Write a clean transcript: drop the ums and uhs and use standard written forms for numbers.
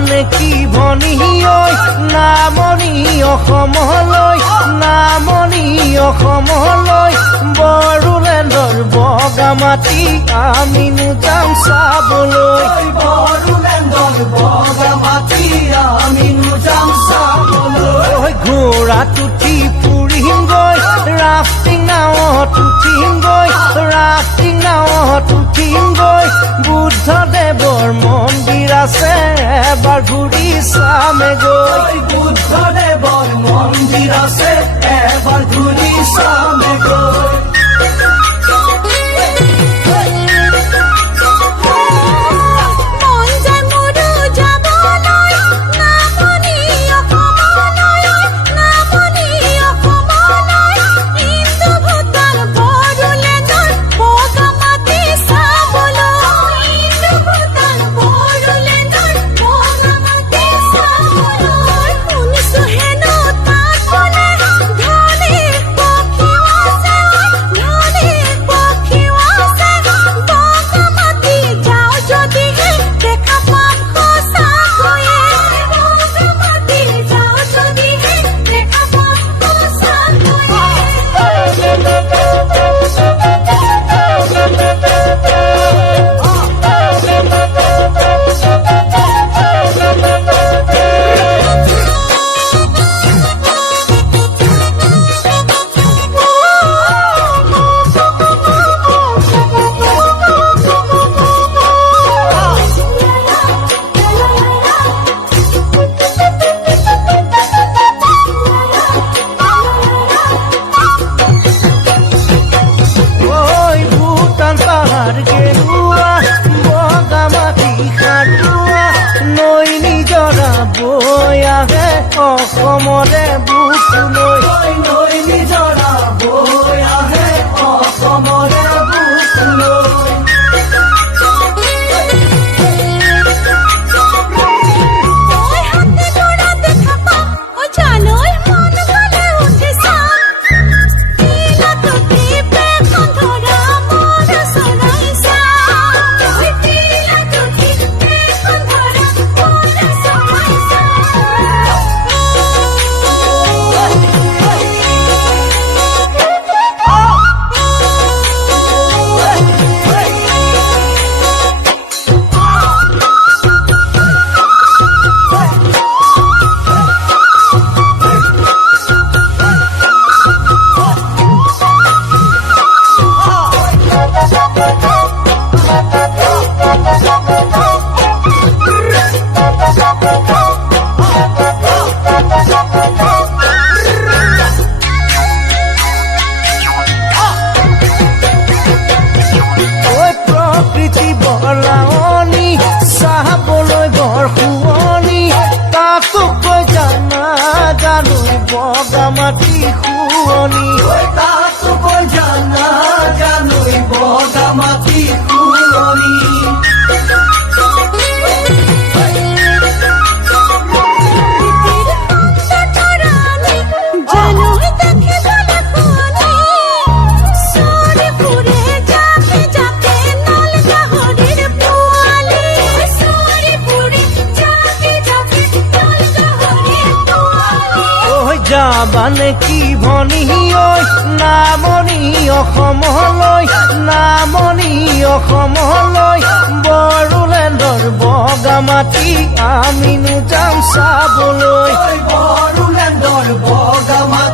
যাবানে কি ভনী ঐ নামনি অসমলৈ নামনি অসমলৈ বড়োলেণ্ডৰ বগা মাটি আমিনো যাম চাবলৈ বড়োলেণ্ডৰ বগা মাটি আমিনো যাম চাবলৈ ঘোঁৰাত উঠি ফুৰিমগৈ ৰাফটিং নাৱত উঠিমগৈ ৰাফটিং নাৱত উঠিমগৈ বুদ্ধদেৱৰ মন্দিৰ আছে এবাৰ ঘূৰি চামেগৈ বুদ্ধদেৱৰ মন্দিৰ আছে এবাৰ ঘূৰি চামেগৈ অসমৰে বুকুলৈ নৈ নিজৰা বৈ আহে অসমৰে বুকুলৈ বগা মাটি শুৱনি তাতো কৈ জানা জানুই বগা মাটি শুৱনি যাবানে কি ভনী ঐ নামনি অসমলৈ নামনি অসমলৈ বড়োলেণ্ডৰ বগা মাটি আমিনো যাম চাবলৈ বড়োলেণ্ডৰ বগা মাটি